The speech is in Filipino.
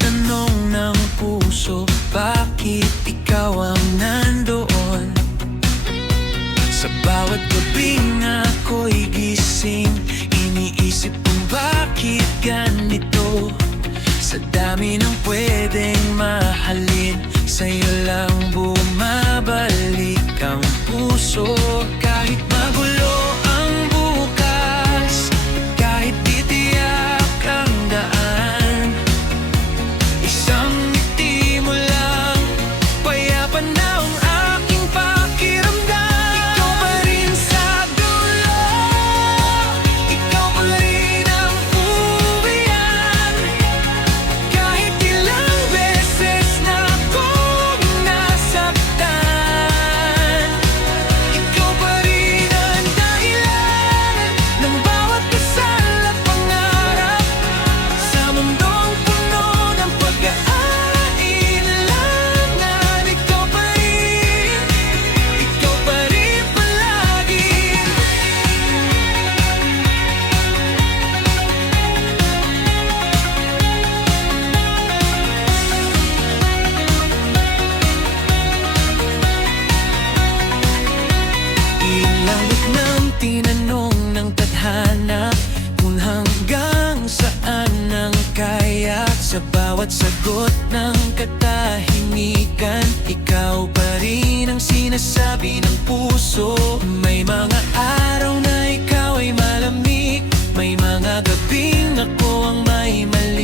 tanong ng puso, bakit ikaw ang nandoon? Sa bawat gabing ako'y gising, iniisip kung bakit ganito. Sa dami ng pwedeng mahalin, sa'yo lang bumabalik ang puso. Kahit magulo ang bukas, kahit di tiyak ang daan, isang ngiti mo lang, payapan na ang aking pakiramdam. Ikaw pa rin sa dulo, ikaw pa rin ang uwian, kahit ilang beses na akong nasaktan. Ikaw pa rin ang dahilan ng bawat dasal at pangarap, sa mundong puno ng pag-aalinlangan. Ikaw pa rin palagi. Ilawit ng tinanong ng tadhana, kung hanggang saan ang kaya. Sa bawat sagot ng katahimikan, ikaw pa rin ang sinasabi ng puso. May mga araw na ikaw ay malamig, may mga gabing ako ang may mali.